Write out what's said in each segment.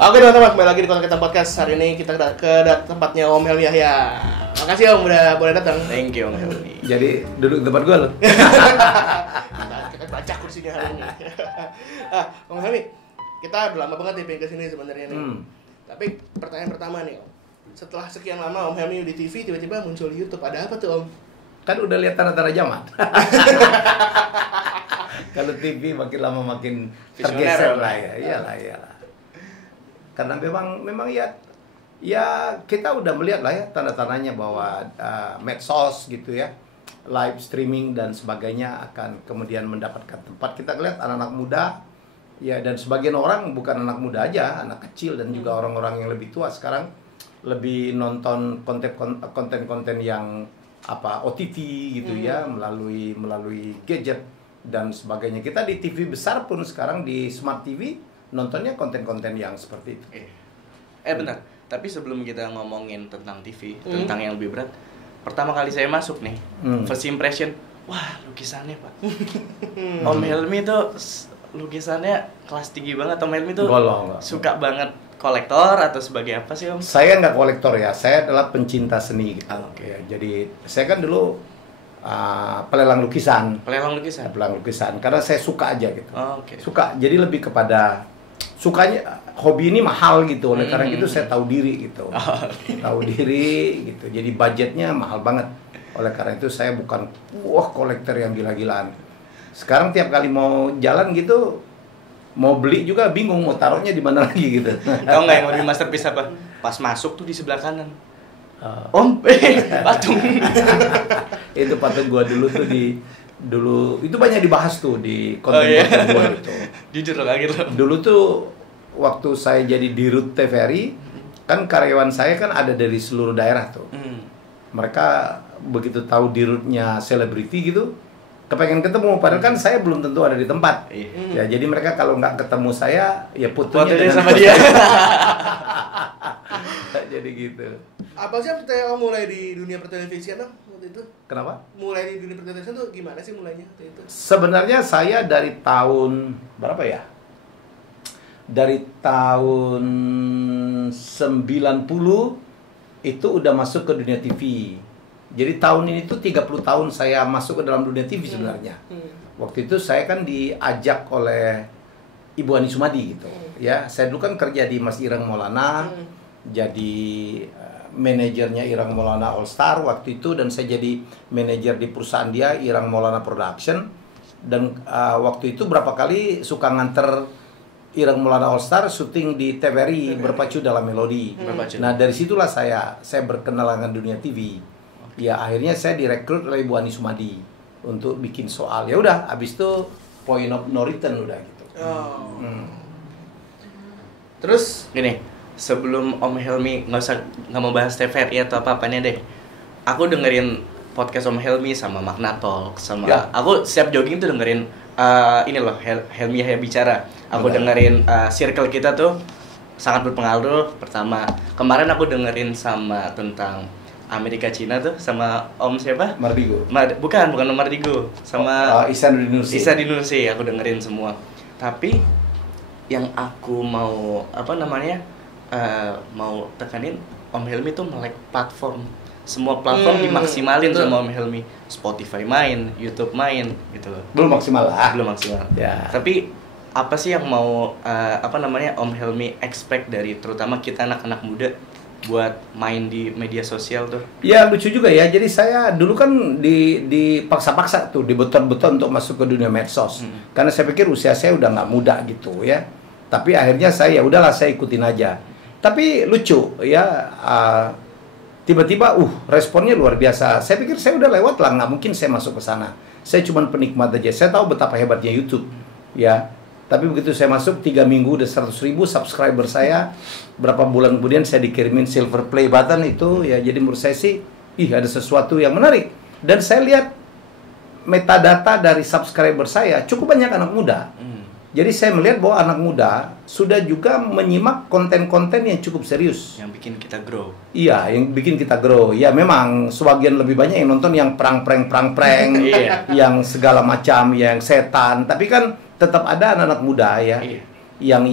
Oke teman-teman, kembali lagi di Konten Kita Podcast. Hari ini kita ke tempatnya Om Helmi Yahya. Makasih Om udah boleh datang. Thank you Om Helmi. Jadi duduk di tempat gue loh. Kita baca kursinya hari ini. Om Helmi, kita udah lama banget nih pengen kesini sebenarnya nih. Tapi pertanyaan pertama nih Om, setelah sekian lama Om Helmi di TV, tiba-tiba muncul di YouTube. Ada apa tuh Om? Kan udah lihat tanda-tanda zaman. Kalau TV makin lama makin tergeser lah ya. Iyalah. Karena memang ya kita udah melihat lah ya tanda-tandanya bahwa medsos gitu ya, live streaming dan sebagainya akan kemudian mendapatkan tempat. Kita lihat anak-anak muda ya, dan sebagian orang bukan anak muda aja, anak kecil dan juga orang-orang yang lebih tua sekarang lebih nonton konten-konten yang OTT gitu ya, melalui gadget dan sebagainya. Kita di TV besar pun sekarang di Smart TV nontonnya konten-konten yang seperti itu. Bentar, tapi sebelum kita ngomongin tentang TV, tentang yang lebih berat, pertama kali saya masuk nih, first impression, wah lukisannya Pak. Om Helmi tuh lukisannya kelas tinggi banget. Om Helmi tuh suka banget kolektor atau sebagai apa sih Om? Saya nggak kolektor ya, saya adalah pencinta seni gitu. Ya, jadi saya kan dulu pelelang lukisan. Pelelang lukisan, karena saya suka aja gitu. Suka, jadi lebih kepada sukanya, hobi ini mahal gitu, oleh karena itu saya tahu diri gitu. Tahu diri gitu, jadi budgetnya mahal banget. Oleh karena itu saya bukan kolektor yang gila-gilaan. Sekarang tiap kali mau jalan gitu, mau beli juga bingung mau taruhnya di mana lagi gitu. Tahu nggak yang lebih masterpiece apa? Pas masuk tuh di sebelah kanan. Om, patung. Itu patung gua dulu tuh dulu itu banyak dibahas tuh di konten gua gitu. Jujur loh, gitu. Dulu tuh waktu saya jadi dirut TVRI, kan karyawan saya kan ada dari seluruh daerah tuh. Mereka begitu tahu dirutnya selebriti gitu, kepengen ketemu, padahal kan saya belum tentu ada di tempat. Ya, jadi mereka kalau nggak ketemu saya, ya fotonya sama dia. Jadi gitu. Apa sih Om mulai di dunia pertelevisian waktu itu? Kenapa? Mulai di dunia pertelevisian tuh gimana sih mulainya waktu itu? Sebenarnya saya dari tahun berapa ya? Dari tahun 90 itu udah masuk ke dunia TV. Jadi tahun ini tuh 30 tahun saya masuk ke dalam dunia TV sebenarnya. Waktu itu saya kan diajak oleh Ibu Ani Sumadi gitu. Ya, saya dulu kan kerja di Mas Ireng Maulana, jadi manajernya Ireng Maulana All Star waktu itu, dan saya jadi manajer di perusahaan dia, Ireng Maulana Production. Dan waktu itu berapa kali suka nganter Ireng Maulana All Star syuting di TVRI Berpacu Dalam Melodi. Nah, dari situlah saya berkenal dengan dunia TV. Ya, akhirnya saya direkrut oleh Ibu Ani Sumadi untuk bikin soal. Ya udah, habis itu point of no return udah gitu. Terus gini, sebelum Om Helmi nggak mau bahas TVRI atau apa-apanya deh, aku dengerin podcast Om Helmi sama Magna Talk sama aku setiap jogging tuh dengerin ini loh, Helmi Yahya Bicara. Aku dengerin circle kita tuh sangat berpengaruh. Pertama, kemarin aku dengerin sama tentang Amerika Cina tuh sama Om siapa? Mardigo. Bukan Om Mardigo, sama Ihsan Dinusi. Aku dengerin semua. Tapi yang aku mau mau tekanin, Om Helmi tuh melek platform. Semua platform dimaksimalin sama Om Helmi. Spotify main, YouTube main gitu loh. Belum maksimal. Ya. Tapi apa sih yang mau Om Helmi expect dari terutama kita anak-anak muda buat main di media sosial tuh? Ya, lucu juga ya. Jadi saya dulu kan dipaksa-paksa tuh, dibeton-beton untuk masuk ke dunia medsos. Karena saya pikir usia saya udah nggak muda gitu ya. Tapi akhirnya saya udahlah, saya ikutin aja. Tapi lucu ya, tiba-tiba responnya luar biasa. Saya pikir saya udah lewat lah, nggak mungkin saya masuk ke sana. Saya cuma penikmat aja. Saya tahu betapa hebatnya YouTube ya. Tapi begitu saya masuk 3 minggu udah 100.000 subscriber saya. Berapa bulan kemudian saya dikirimin silver play button itu ya. Jadi menurut saya sih, ada sesuatu yang menarik. Dan saya lihat metadata dari subscriber saya cukup banyak anak muda. Jadi saya melihat bahwa anak muda sudah juga menyimak konten-konten yang cukup serius. Yang bikin kita grow. Iya, yang bikin kita grow. Ya memang sebagian lebih banyak yang nonton yang perang-prank, yang segala macam, yang setan. Tapi kan tetap ada anak-anak muda ya. yang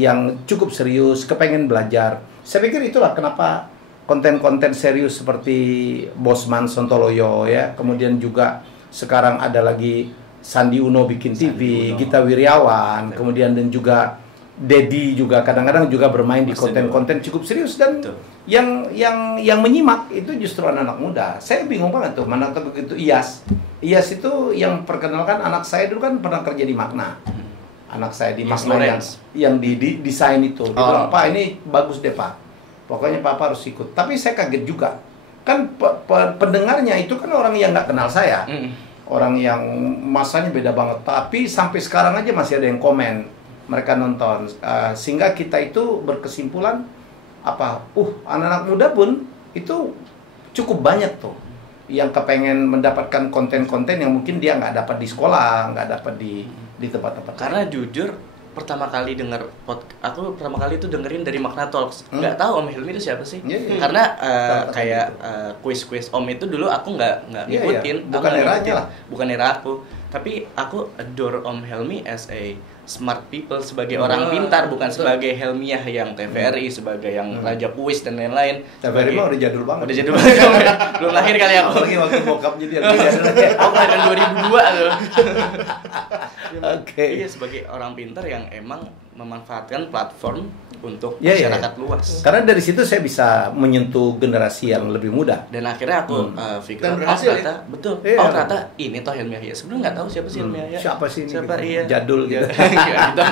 cukup serius, kepengen belajar. Saya pikir itulah kenapa konten-konten serius seperti Bosman Sontoloyo ya, kemudian juga sekarang ada lagi Sandi Uno bikin TV, Gita Wirjawan, kemudian dan juga Dedi juga kadang-kadang juga bermain di konten-konten cukup serius dan yang menyimak itu justru anak-anak muda. Saya bingung banget tuh, mana tuh begitu Iyas itu yang perkenalkan anak saya dulu kan pernah kerja di Magna. Anak saya di Magna yang di desain itu. Dia bilang, "Pak, ini bagus deh, Pak. Pokoknya Papa harus ikut." Tapi saya kaget juga. Kan pendengarnya itu kan orang yang nggak kenal saya. Orang yang masanya beda banget. Tapi sampai sekarang aja masih ada yang komen. Mereka nonton, sehingga kita itu berkesimpulan anak-anak muda pun itu cukup banyak tuh yang kepengen mendapatkan konten-konten yang mungkin dia nggak dapat di sekolah, nggak dapat di tempat-tempat. Karena jujur pertama kali aku pertama kali itu dengerin dari Magna Talks. Nggak tahu Om Hilmi itu siapa sih? Karena kayak kuis-kuis Om itu dulu aku nggak ngikutin. Bukan eranya lah. Bukan era aku. Tapi aku adore Om Helmi as a smart people, sebagai orang pintar, bukan sebagai Helmiah yang TVRI, sebagai yang raja kuis dan lain-lain. TVRI mah udah jadul banget. Udah jadul banget. Belum lahir kali aku. Lagi waktu bokap jadi jadul. Aku lahir 2002 loh. Oke. Iya, sebagai orang pintar yang emang memanfaatkan platform untuk masyarakat luas. Karena dari situ saya bisa menyentuh generasi yang lebih muda. Dan akhirnya aku pikir, ternyata betul. Ternyata ini toh Helmi Yahya. Sebenarnya nggak tahu siapa sih Helmi Yahya. Siapa sih ini? Siapa iya. Jadul gitu. Gitu.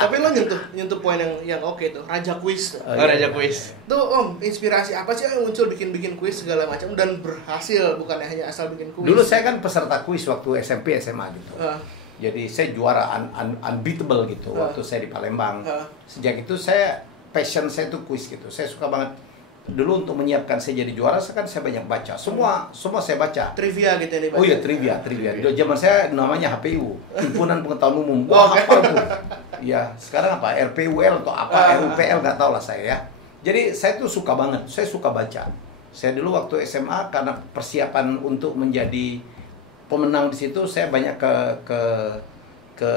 Tapi lo nyentuh poin yang oke tuh, raja kuis. Raja kuis. Tuh Om, inspirasi apa sih yang muncul bikin kuis segala macam dan berhasil, bukan hanya asal bikin kuis. Dulu saya kan peserta kuis waktu SMP SMA gitu. Jadi saya juara unbeatable gitu waktu saya di Palembang. Sejak itu passion saya tuh kuis gitu. Saya suka banget. Dulu untuk menyiapkan saya jadi juara, saya banyak baca. Semua saya baca. Trivia gitu nih. Oh iya, trivia. Di zaman saya namanya HPU, Himpunan Pengetahuan Umum. Wah, apa tuh? Ya, sekarang apa? RPUL atau apa? RUPL nggak tahu lah saya ya. Jadi saya tuh suka banget. Saya suka baca. Saya dulu waktu SMA karena persiapan untuk menjadi pemenang di situ, saya banyak ke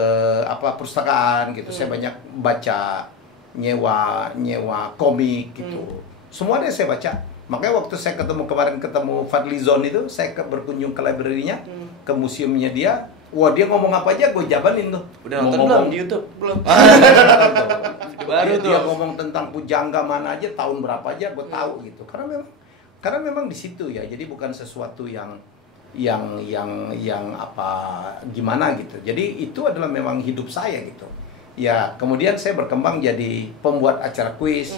perpustakaan gitu. Saya banyak baca, nyewa komik gitu. Semua deh saya baca. Makanya waktu saya kemarin ketemu Fadlizon itu, saya berkunjung ke library-nya, ke museumnya dia. Wah, dia ngomong apa aja gue jabanin tuh. Udah nonton belum di YouTube? Belum. Baru tuh. Dia ngomong tentang pujangga mana aja, tahun berapa aja gue tahu gitu. Karena memang di situ ya. Jadi bukan sesuatu yang apa gimana gitu. Jadi itu adalah memang hidup saya gitu. Ya, kemudian saya berkembang jadi pembuat acara kuis.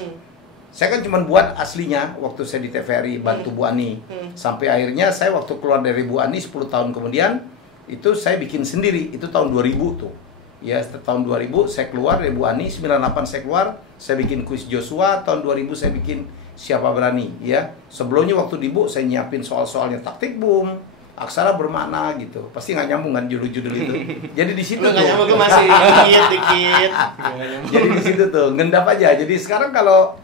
Saya kan cuma buat aslinya waktu saya di TVRI bantu Bu Ani. Sampai akhirnya saya waktu keluar dari Bu Ani 10 tahun kemudian itu saya bikin sendiri. Itu tahun 2000 tuh. Ya, tahun 2000 saya keluar dari Bu Ani, 98 saya keluar, saya bikin kuis Joshua, tahun 2000 saya bikin Siapa Berani ya. Sebelumnya waktu di Bu saya nyiapin soal-soalnya taktik boom, aksara bermakna gitu. Pasti nggak nyambung kan judul-judul itu. Jadi di situ nggak nyambung masih dikit. Jadi di situ tuh ngendap aja. Jadi sekarang kalau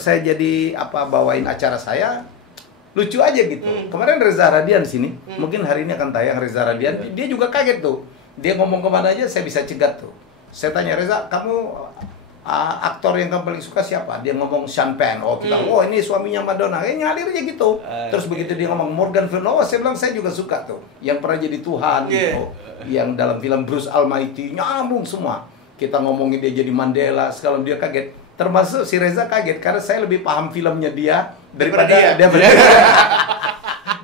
saya jadi bawain acara saya lucu aja gitu. Kemarin Reza Radian sini, mungkin hari ini akan tayang Reza Radian. Dia juga kaget tuh. Dia ngomong kemana aja saya bisa cegat tuh. Saya tanya Reza, kamu aktor yang kamu paling suka siapa? Dia ngomong Sean Penn. Oh kita, oh ini suaminya Madonna. Ngalir aja gitu. Terus begitu dia ngomong Morgan Freeman, oh saya bilang saya juga suka tuh. Yang pernah jadi Tuhan gitu. Yang dalam film Bruce Almighty nyambung semua. Kita ngomongin dia jadi Mandela, sekarang dia kaget. Termasuk si Reza kaget karena saya lebih paham filmnya dia daripada dia.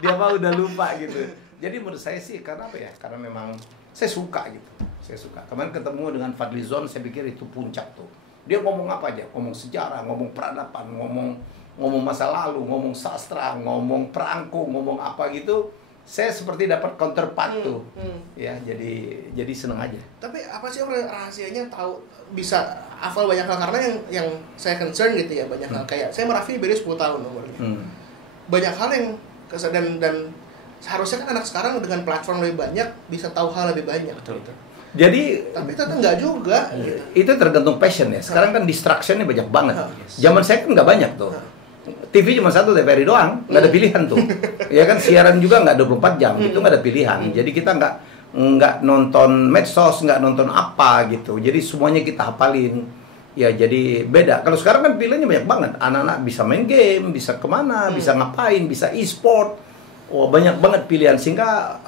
Dia mah udah lupa gitu. Jadi menurut saya sih karena apa ya? Karena memang saya suka gitu. Saya suka. Kemarin ketemu dengan Fadlizon, saya pikir itu puncak tuh. Dia ngomong apa aja? Ngomong sejarah, ngomong peradaban, ngomong masa lalu, ngomong sastra, ngomong perangko, ngomong apa gitu. Saya seperti dapat counterpart tuh. Ya, jadi seneng aja. Tapi apa sih rahasianya tahu bisa hafal banyak hal? Karena yang saya concern gitu ya, banyak hal kayak saya Raffi beda 10 tahun umurnya. Banyak hal yang dan seharusnya kan anak sekarang dengan platform lebih banyak bisa tahu hal lebih banyak. Betul. Jadi tapi ternyata enggak juga gitu. Itu tergantung passion ya. Sekarang kan distractionnya banyak banget. Zaman saya kan nggak banyak tuh. TV cuma satu, TVRI doang, nggak ada pilihan tuh. Ya kan siaran juga nggak 24 jam, itu nggak ada pilihan. Jadi kita nggak nggak nonton medsos, nggak nonton apa gitu. Jadi semuanya kita hafalin. Ya jadi beda. Kalau sekarang kan pilihannya banyak banget. Anak-anak bisa main game, bisa kemana, bisa ngapain, bisa e-sport. Oh banyak banget pilihan sehingga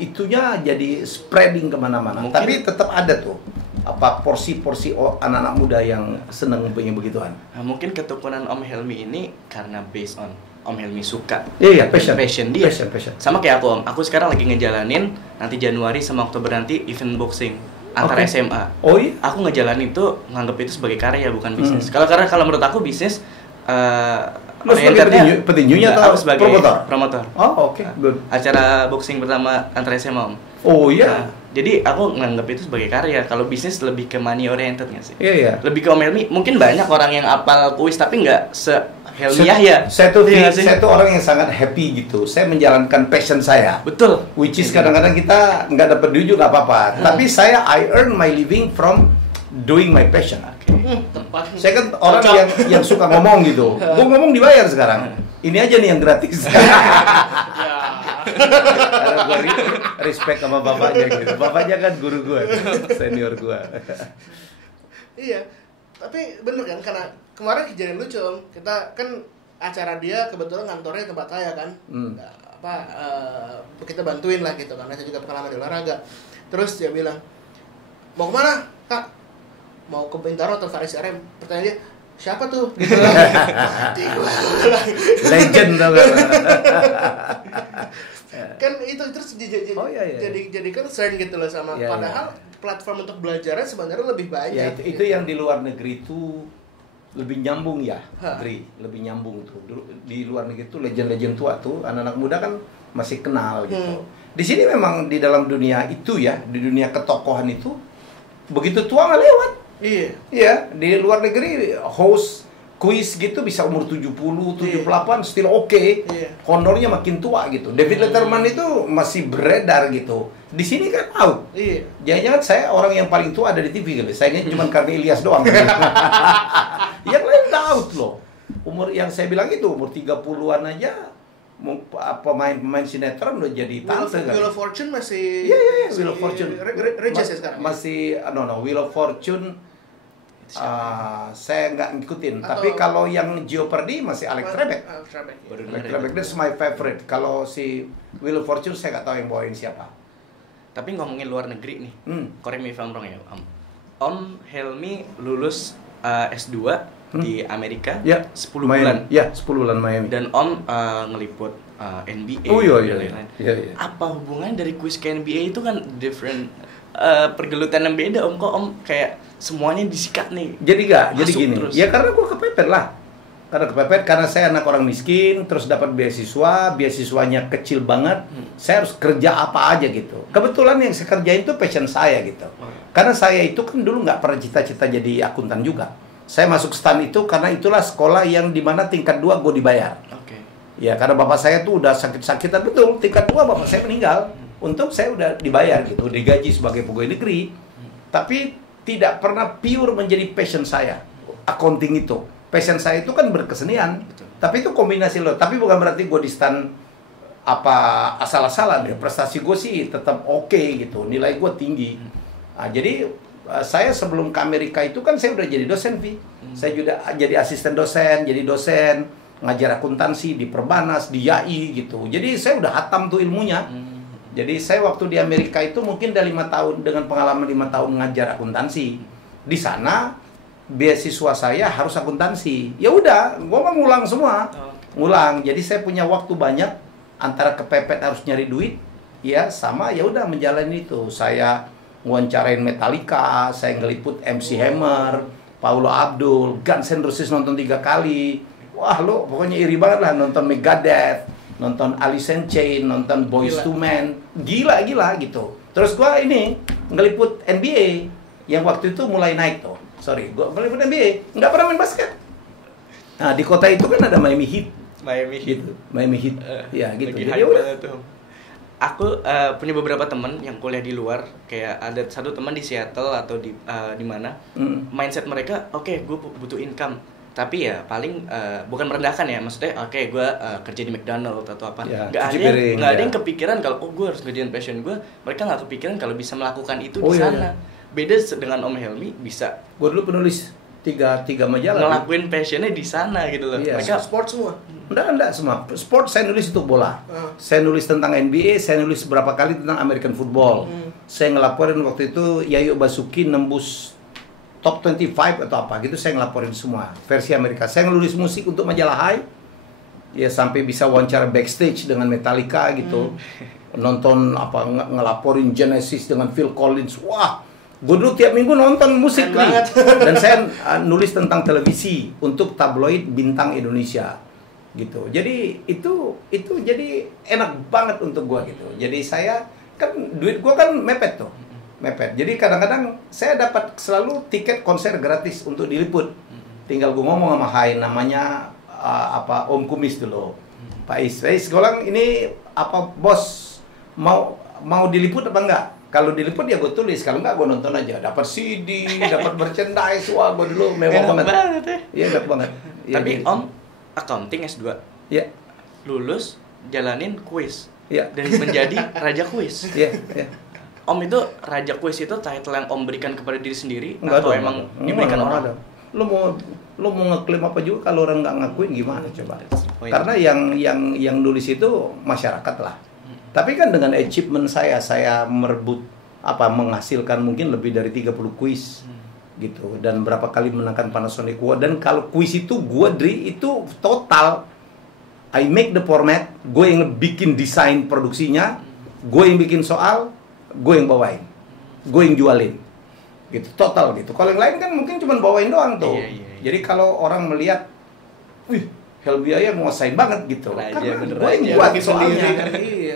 itunya jadi spreading kemana-mana. Tapi tetap ada tuh apa porsi-porsi anak-anak muda yang seneng punya begituan. Nah, mungkin ketekunan Om Helmi ini karena based on Om Helmi suka. Iya, passion dia. Passion. Sama kayak aku Om. Aku sekarang lagi ngejalanin nanti Januari sama Oktober nanti event boxing antar SMA. Oh iya. Aku ngejalanin itu nganggap itu sebagai karya bukan bisnis. Kalau menurut aku bisnis Lu sebagai petinjunya atau aku sebagai promotor. Oh, oke. Good. Acara boxing pertama antar SMA Om. Oh iya. Nah, jadi aku nganggap itu sebagai karya. Kalau bisnis lebih ke money oriented nggak sih? Iya. Lebih ke Om Helmi. Mungkin banyak orang yang apal kuis tapi nggak Helmiah ya. Saya tuh orang yang sangat happy gitu. Saya menjalankan passion saya. Betul. Which is kadang-kadang kita nggak dapat duit juga apa-apa. Tapi I earn my living from doing my passion. Tepat. Saya kan orang yang suka ngomong gitu. Gue ngomong dibayar sekarang. Ini aja nih yang gratis. Karena gue respect sama bapaknya gitu. Bapaknya kan guru gue, senior gue. Iya. Tapi bener kan, karena kemarin kejadian lucu Om. Kita kan acara dia kebetulan kantornya tempat saya kan. Kita bantuin lah gitu karena saya juga pengalaman di olahraga. Terus dia bilang, "Mau kemana, Kak?" "Mau ke Bintaro atau Faris RM?" Pertanyaan dia, "Siapa tuh?" Gitu. Mati gua. Legend tau gak? Kan itu terus jadi concern gitu loh sama padahal platform untuk belajarnya sebenarnya lebih banyak. Ya itu yang di luar negeri itu lebih nyambung ya, lebih nyambung tuh. Di luar negeri tuh legend-legend tua tuh, anak-anak muda kan masih kenal gitu. Di sini memang di dalam dunia itu ya, di dunia ketokohan itu begitu tua nggak lewat. Iya, di luar negeri host kuis gitu bisa umur 70, 78 still oke. Honornya makin tua gitu. David Letterman itu masih beredar gitu. Di sini kan out. Jangan-jangan saya orang yang paling tua ada di TV kali. Sayangnya cuma karena Ilyas doang. Yang lain udah out loh. Umur yang saya bilang itu umur 30-an aja pemain sinetron udah jadi tante kan. Wheel of Fortune masih Wheel of Fortune Regis ya sekarang. Masih Wheel of Fortune saya nggak ngikutin. Tapi kalau yang Jeopardy masih Alex Trebek. Alex Trebek that's my favorite. Kalau si Wheel of Fortune saya nggak tahu yang bawain siapa. Tapi ngomongin luar negeri nih, correct me if I'm wrong ya Om Helmi lulus S2 di Amerika 10 bulan. Ya, 10 bulan Miami. Dan Om ngeliput NBA. Oh iya. Apa hubungannya dari kuis ke NBA itu kan different pergelutan yang beda Om. Kok Om kayak semuanya disikat nih. Jadi gini. Terus. Ya karena gue kepepet lah. Karena saya anak orang miskin, terus dapat beasiswanya kecil banget. Saya harus kerja apa aja gitu. Kebetulan yang saya kerjain itu passion saya gitu. Karena saya itu kan dulu nggak pernah cita-cita jadi akuntan juga. Saya masuk STAN itu karena itulah sekolah yang dimana tingkat 2 gue dibayar. Ya karena bapak saya tuh udah sakit-sakitan, betul. Tingkat 2 bapak saya meninggal. Untung saya udah dibayar gitu, digaji sebagai pegawai negeri. Tapi tidak pernah pure menjadi passion saya. Accounting itu. Passion saya itu kan berkesenian. Tapi itu kombinasi loh. Tapi bukan berarti gue di STAN apa asal-asalan ya. Prestasi gue sih tetap oke gitu. Nilai gue tinggi. Nah, jadi saya sebelum ke Amerika itu kan saya udah jadi dosen, Vi. Saya juga jadi asisten dosen, jadi dosen, ngajar akuntansi di Perbanas, di YAI gitu. Jadi saya udah hatam tuh ilmunya. Jadi saya waktu di Amerika itu mungkin udah 5 tahun dengan pengalaman 5 tahun ngajar akuntansi. Di sana beasiswa saya harus akuntansi. Ya udah, gua mau ngulang semua. Ngulang. Jadi saya punya waktu banyak antara kepepet harus nyari duit, ya sama ya udah menjalani itu. Saya wawancarain Metallica, saya ngeliput MC Hammer, Paulo Abdul, Guns N' Roses nonton 3 kali. Wah, lo pokoknya iri banget lah nonton Megadeth, nonton Alice in Chains, nonton Boyz II Men. Gila gitu. Terus gua ini ngeliput NBA yang waktu itu mulai naik tuh. Gue ngeliput NBA, nggak pernah main basket. Nah, di kota itu kan ada Miami Heat. Miami Heat. Ya gitu. Jadi udah. Aku punya beberapa teman yang kuliah di luar, kayak ada satu teman di Seattle atau di mana. Mindset mereka, oke, gue butuh income. Tapi ya paling bukan merendahkan ya, maksudnya oke gue kerja di McDonald atau apa, Ya, nggak ada yang kepikiran kalau gue harus ngerjain passion gue. Mereka nggak kepikiran kalau bisa melakukan itu di sana. Beda dengan Om Helmi bisa. Gue dulu penulis tiga majalah ngelakuin passionnya di sana gitu loh. Iya. Mereka sport semua. Enggak semua. Sport saya nulis untuk bola. Saya nulis tentang NBA, saya nulis beberapa kali tentang American football. Saya ngelaporin waktu itu Yayu Basuki nembus top 25 atau apa gitu, saya ngelaporin semua versi Amerika. Saya nulis musik untuk majalah High. Ya sampai bisa wawancara backstage dengan Metallica gitu. Nonton apa ngelaporin Genesis dengan Phil Collins. Wah, gue dulu tiap minggu nonton musik nih. Dan saya nulis tentang televisi untuk tabloid Bintang Indonesia gitu. Jadi itu jadi enak banget untuk gue gitu. Jadi saya kan duit gue kan mepet. Jadi kadang-kadang saya dapat selalu tiket konser gratis untuk diliput. Tinggal gue ngomong sama Hai, namanya Om Kumis dulu, Pak Is, golang ini apa bos mau diliput apa enggak? Kalau diliput ya gue tulis, kalau enggak gue nonton aja. Dapat CD, dapat merchandise, wah gue dulu mewah banget. Iya enak banget. Tapi ya, Om accounting S2. Iya. Lulus jalanin kuis. Iya. Dan menjadi raja kuis. Iya. Om itu raja kuis itu title yang Om berikan kepada diri sendiri enggak atau ada, emang diberikan orang? Ada. Lo mau ngeklaim apa juga kalau orang nggak ngakuin gimana coba? Karena yang nulis itu masyarakat lah. Tapi kan dengan achievement saya merebut menghasilkan mungkin lebih dari 30 kuis gitu, dan berapa kali menangkan Panasonic Award. Dan kalau kuis itu itu total I make the format, gue yang bikin desain produksinya, gue yang bikin soal, gue yang bawain, gue yang jualin gitu, total gitu. Kalau yang lain kan mungkin cuma bawain doang tuh. Iya. Jadi kalau orang melihat, wih, Helmi Yahya menguasai banget gitu. Karena gue yang buat soalnya.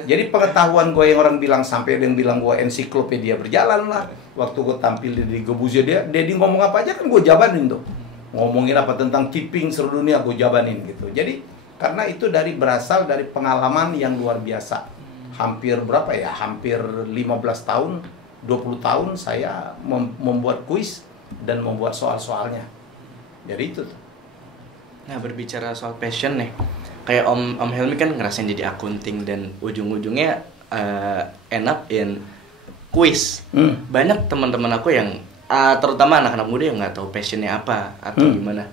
Jadi pengetahuan gue yang orang bilang, sampai ada yang bilang gue ensiklopedia berjalan lah. Waktu gue tampil di Gobuzia, dia ngomong apa aja kan gue jabanin tuh. Ngomongin apa tentang tipping seluruh dunia gue jabanin gitu. Jadi karena itu berasal dari pengalaman yang luar biasa. Hampir 15 tahun, 20 tahun saya membuat kuis dan membuat soal-soalnya. Jadi itu tuh. Nah, berbicara soal passion nih, kayak Om Helmi kan ngerasain jadi akunting dan ujung-ujungnya end up in kuis. Banyak teman-teman aku yang terutama anak-anak muda yang nggak tahu passionnya apa atau gimana.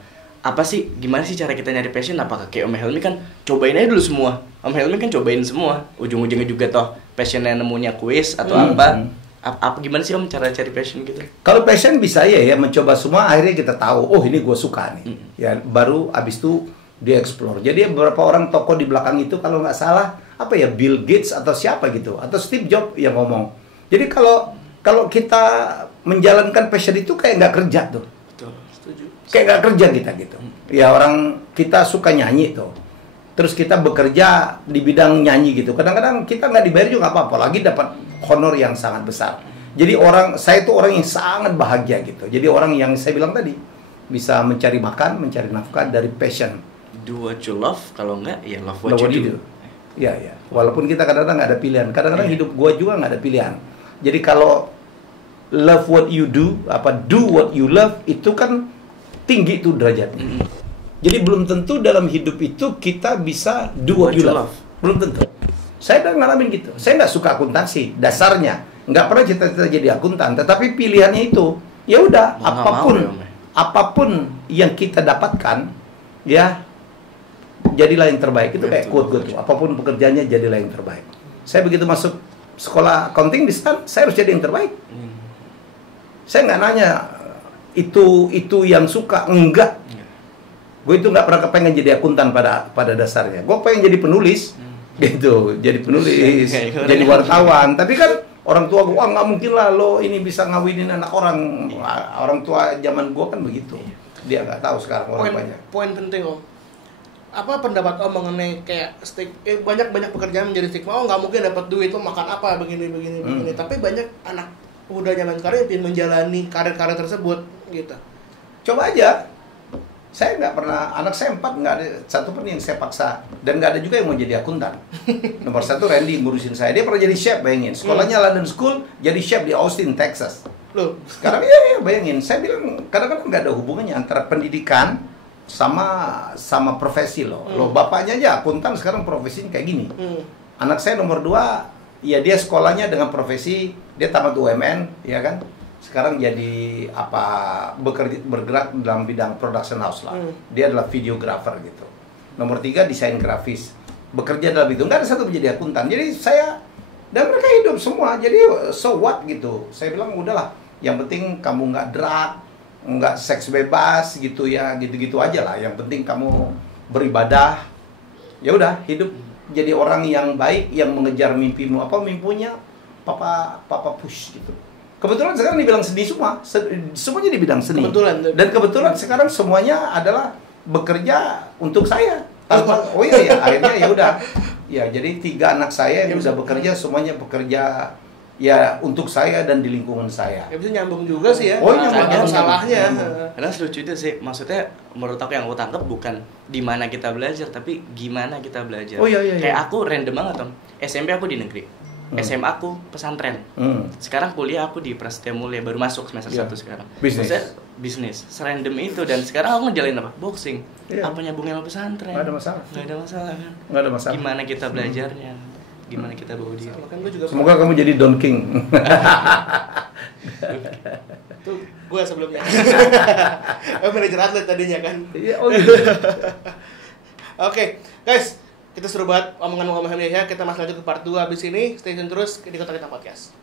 Gimana sih cara kita nyari passion? Apakah kayak Om Helmi kan cobain aja dulu semua. Om Helmi kan cobain semua. Ujung-ujungnya juga toh passionnya nemunya kuis atau apa gimana sih Om cara cari passion gitu? Kalau passion bisa ya mencoba semua, akhirnya kita tahu, oh ini gue suka nih. Ya baru abis itu dia explore. Jadi beberapa orang tokoh di belakang itu kalau nggak salah Bill Gates atau siapa gitu, atau Steve Jobs yang ngomong. Jadi kalau kita menjalankan passion itu kayak nggak kerja tuh. Betul, setuju. Kayak nggak kerja kita gitu. Ya kita suka nyanyi tuh. Terus kita bekerja di bidang nyanyi gitu. Kadang-kadang kita nggak dibayar juga apa-apa, lagi dapat honor yang sangat besar. Jadi saya itu orang yang sangat bahagia gitu. Jadi orang yang saya bilang tadi bisa mencari makan, mencari nafkah dari passion. Do what you love, kalau enggak ya love what you do. Ya. Walaupun kita kadang-kadang nggak ada pilihan. Kadang-kadang hidup gua juga nggak ada pilihan. Jadi kalau love what you do, do what you love, itu kan tinggi tuh derajatnya. Jadi belum tentu dalam hidup itu kita bisa do what you love. Belum tentu. Saya udah ngalamin gitu. Saya nggak suka akuntansi, dasarnya. Nggak pernah cita-cita jadi akuntan. Tetapi pilihannya itu, ya udah, apapun yang kita dapatkan, ya jadilah yang terbaik. Itu kayak quote gue tuh. Apapun pekerjaannya, jadilah yang terbaik. Saya begitu masuk sekolah accounting di STAN, saya harus jadi yang terbaik. Saya nggak nanya itu yang suka, enggak. Gue itu nggak pernah kepengen jadi akuntan pada dasarnya. Gue pengen jadi penulis, gitu. Jadi penulis, jadi wartawan. Tapi kan orang tua gue, nggak mungkin lah lo ini bisa ngawinin anak orang. Orang tua zaman gue kan begitu. Dia nggak tahu sekarang orang banyak. Poin penting Om. Apa pendapat Om mengenai kayak banyak pekerjaan menjadi stigma? Nggak mungkin dapat duit, lo makan apa begini. Tapi banyak anak muda zaman sekarang yang ingin menjalani karir-karir tersebut, gitu. Coba aja. Saya nggak pernah, anak saya 4 nggak ada satu pun yang saya paksa, dan nggak ada juga yang mau jadi akuntan. Nomor 1 Randy ngurusin saya, dia pernah jadi chef, bayangin. Sekolahnya London School, jadi chef di Austin, Texas. Loh, sekarang iya bayangin. Saya bilang kadang-kadang nggak ada hubungannya antara pendidikan sama profesi loh. Loh bapaknya aja akuntan, sekarang profesinya kayak gini. Anak saya nomor 2, ya dia sekolahnya dengan profesi, dia tamat UMN, ya kan. Sekarang jadi bergerak dalam bidang production house lah. Dia adalah videographer gitu. Nomor 3 desain grafis. Bekerja dalam itu, nggak ada satu menjadi akuntan. Jadi saya dan mereka hidup semua. Jadi so what gitu. Saya bilang udahlah, yang penting kamu nggak drug, nggak seks bebas gitu ya, gitu-gitu aja lah. Yang penting kamu beribadah. Ya udah, hidup jadi orang yang baik, yang mengejar mimpimu. Apa mimpunya? Papa push gitu. Kebetulan sekarang di bidang seni semua, semuanya di bidang seni. Kebetulan. Dan kebetulan sekarang semuanya adalah bekerja untuk saya. Oh iya ya, akhirnya ya udah. Ya, jadi 3 anak saya yang sudah bekerja, semuanya bekerja ya untuk saya dan di lingkungan saya. Ya bisa nyambung juga sih ya. Oh, nyambung. Masalahnya. Karena lucu itu sih, maksudnya menurut aku yang aku tangkap bukan di mana kita belajar, tapi gimana kita belajar. Oh iya. Kayak aku random banget, Tom. SMP aku di negeri. SMA aku pesantren. Sekarang kuliah aku di Prasetya Mulia, baru masuk semester 1 sekarang. Bisnis. Serandom itu, dan sekarang aku ngejalanin apa? Boxing. Apa nyambungnya sama pesantren? Nggak ada masalah. Nggak ada masalah kan? Nggak ada masalah. Gimana kita belajarnya? Gimana kita bawa diri? Kan gua juga Semoga kamu jadi Don King. tuh gue sebelumnya. Manajer atlet tadinya kan. Iya, oh iya. Oke, guys, kita seru banget omongan-omongan ya. Kita masih lanjut ke part 2 abis ini. Stay tune terus di Kota Kita Podcast.